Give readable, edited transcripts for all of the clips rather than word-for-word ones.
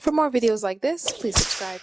For more videos like this, please subscribe.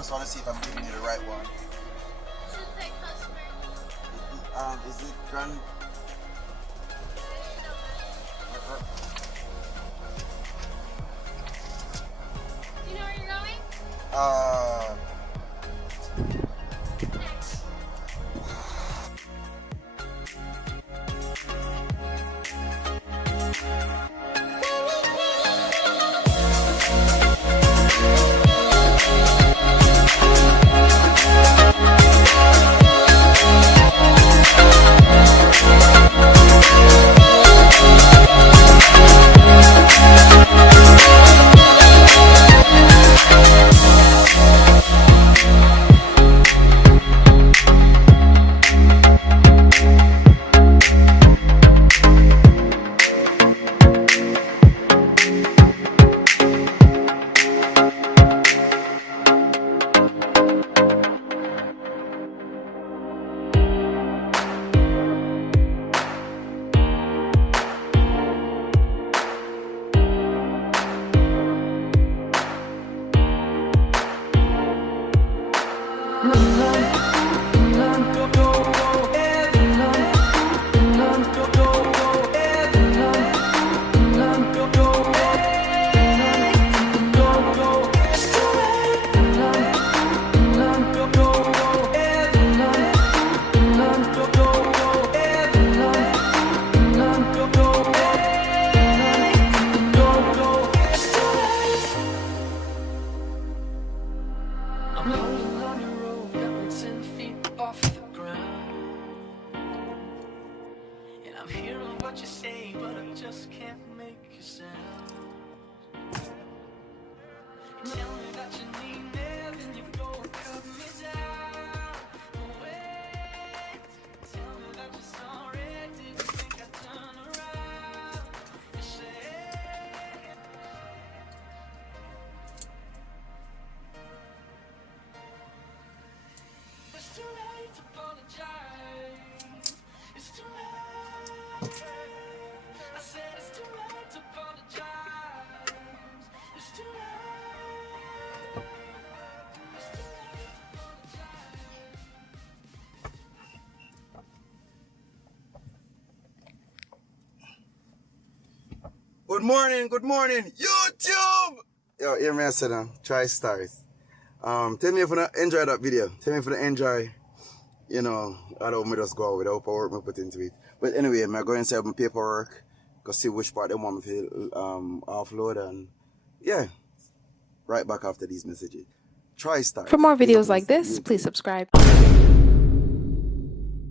just want to see if I'm giving you the right one. Is it Grand? Do you know where you're going? I'm rolling on a road that went 10 feet off the ground. And I'm hearing what you say, but I just can't make a sound. You tell me that you need me, then you go and cut me down. Wait, tell me that you're sorry, didn't think I'd turn around. You say it's too late to apologize. It's too late. I said it's too late to apologize. It's too late. It's too late to apologize. Good morning, YouTube! Yo, hear me I said try stars. Tell me if you enjoy that video. Tell me if you enjoy, I don't me just go out with the paperwork I put into it. But anyway, I'm going to save my paperwork, go see which part they want me to offload, and yeah, right back after these messages. Try stars. For more Big up videos like myself, this, YouTube. please subscribe.